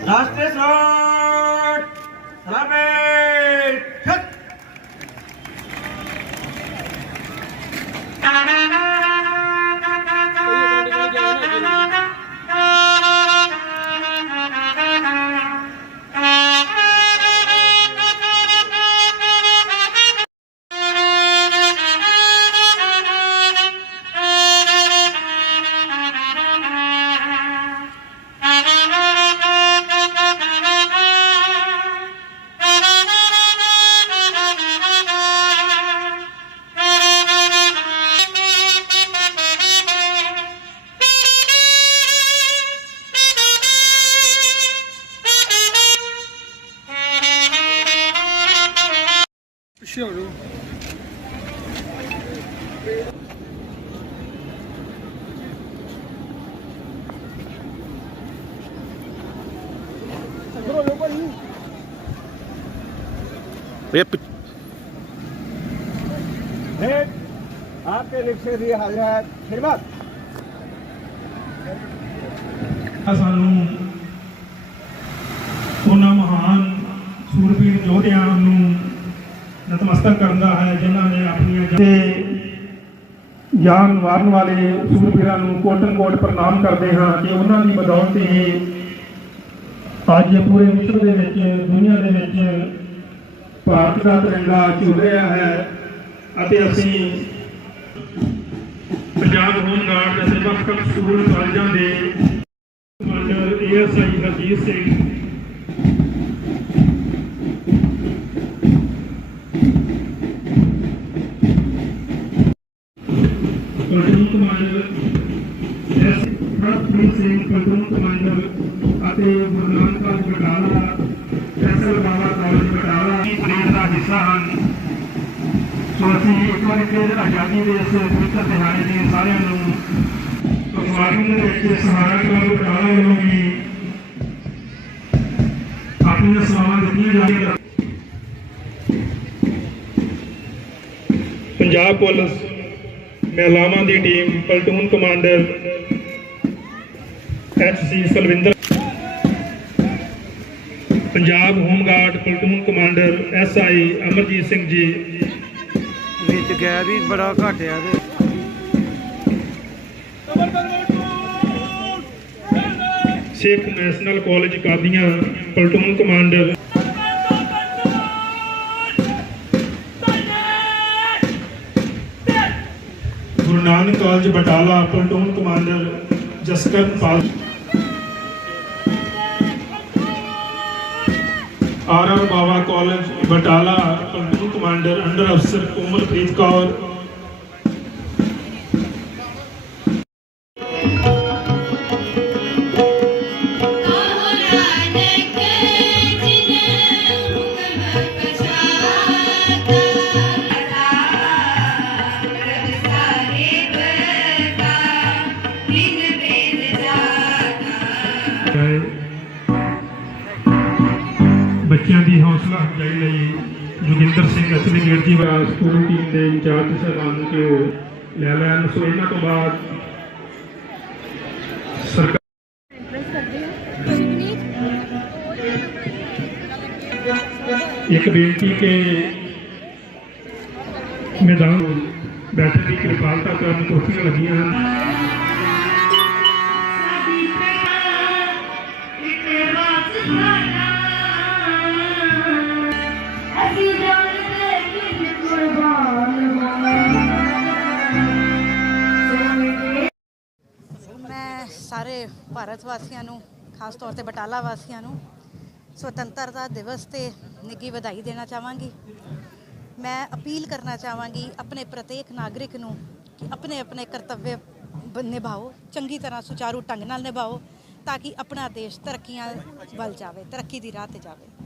રાષ્ટ્રીય સલામે सलामी छत ਪਿੱਛੇ ਹੋ ਜਾਓ ਇੱਧਰ ਹੋ ਜਾਓ ਭਾਈ ਇਹ ਪਿ- रेड आपके रिक्शे लिए हाजिर है खिदमत ਸਾਨੂੰ ਉਹਨਾਂ ਮਹਾਨ ਸੂਰਬੀਰ ਯੋਧਿਆਂ ਨੂੰ ਨਤਮਸਤਕ ਕਰਦਾ ਹੈ, ਜਿਨ੍ਹਾਂ ਨੇ ਆਪਣੀਆਂ ਜਾਨ- ਤੇ ਜਾਨ ਵਾਰਨ ਵਾਲੇ ਸੂਰਬੀਰਾਂ ਨੂੰ ਕੋਟਨ ਕੋਟ ਪ੍ਰਣਾਮ ਕਰਦੇ ਹਾਂ ਕਿ ਉਹਨਾਂ ਦੀ ਬਦੌਲਤ ਹੀ ਅੱਜ ਪੂਰੇ ਵਿਸ਼ਵ ਦੇ ਵਿੱਚ, ਦੁਨੀਆ ਦੇ ਵਿੱਚ ਭਾਰਤ ਦਾ ਤਿਰੰਗਾ ਝੂਲ ਰਿਹਾ ਹੈ ਅਤੇ ਅਸੀਂ ਪੰਜਾਬ ਹੋਮ ਗਾਰਡ ਅਤੇ ਵੱਖ-ਵੱਖ ਸਕੂਲ, ਕਾਲਜਾਂ ਦੇ commander ASI Harjeet Singh platoon commander S Harpreet Singh platoon commander ਅਤੇ ਗੁਰੂ ਨਾਨਕ ਬਟਾਲਾ ਐਸਐਲ ਬਾਬਾ ਕਾਲਜ ਬਟਾਲਾ ਇਸ ਪਰੇਡ ਦਾ ਹਿੱਸਾ ਹਨ। ਸੋ ਅਸੀਂ ਇੱਕ ਵਾਰ ਫਿਰ ਆਜ਼ਾਦੀ ਦੇ ਇਸ ਪਵਿੱਤਰ ਦਿਹਾੜੇ ਦੇ ਸਾਰਿਆਂ ਨੂੰ ਅਖਬਾਰਾਂ ਦੇ ਵਿੱਚ ਸਹਾਰਾ ਕਾਲਜ ਬਟਾਲਾ ਵੱਲੋਂ ਵੀ ਆਪਣੀਆਂ ਸੇਵਾਵਾਂ ਦਿੱਤੀਆਂ ਜਾਂਦੀਆਂ ਪੰਜਾਬ ਪੁਲਿਸ ਮਹਿਲਾਵਾਂ ਦੀ team platoon commander HC Salwinder Punjab home guard platoon commander SI Amarjeet Singh ji. ਵਿੱਚ ਗੈਰ ਵੀ ਬੜਾ ਘਟਿਆ ਤੇ। Sikh national college Qadian platoon commander Guru Nanak college Batala platoon commander Jaskaran Pal. R Bawa college Batala platoon commander under ਅਫਸਰ ਕੋਮਲਪ੍ਰੀਤ ਕੌਰ। ਅਫਜ਼ਾਈ ਲਈ ਜੋਗਿੰਦਰ ਸਿੰਘ ਅਸਲੀਗੇਟ ਜੀ ਵਾਲਾ ਸਕੂਲ ਟੀਮ ਦੇ ਇੰਚਾਰਜ ਸਾਹਿਬਾਨ ਨੂੰ ਕਿ ਉਹ ਲੈ ਲੈਣ ਸੋ ਇਹਨਾਂ ਤੋਂ ਬਾਅਦ ਸਰਕਾਰ ਇੱਕ ਬੇਨਤੀ ਕਿ ਮੈਦਾਨ ਬੈਠਣ ਦੀ ਕਿਰਪਾਲਤਾ ਕਰਨ ਕੁਰਸੀਆਂ ਲੱਗੀਆਂ ਹਨ। ਸਾਰੇ ਭਾਰਤ ਵਾਸੀਆਂ ਨੂੰ, ਖਾਸ ਤੌਰ ਤੇ ਬਟਾਲਾ ਵਾਸੀਆਂ ਨੂੰ, ਸੁਤੰਤਰਤਾ ਦਿਵਸ ਤੇ ਨਿੱਘੀ ਵਧਾਈ ਦੇਣਾ ਚਾਹਾਂਗੀ। ਮੈਂ ਅਪੀਲ ਕਰਨਾ ਚਾਹਾਂਗੀ ਆਪਣੇ ਪ੍ਰਤੀਕ ਨਾਗਰਿਕ ਨੂੰ ਕਿ ਆਪਣੇ ਆਪਣੇ ਕਰਤੱਵ ਬ- ਨਿਭਾਓ, ਚੰਗੀ ਤਰ੍ਹਾਂ ਸੁਚਾਰੂ ਢੰਗ ਨਾਲ ਨਿਭਾਓ, ਤਾਂ ਕਿ ਆਪਣਾ ਦੇਸ਼ ਤਰੱਕੀਆਂ ਵੱਲ ਜਾਵੇ, ਤਰੱਕੀ ਦੀ ਰਾਹ ਤੇ ਜਾਵੇ।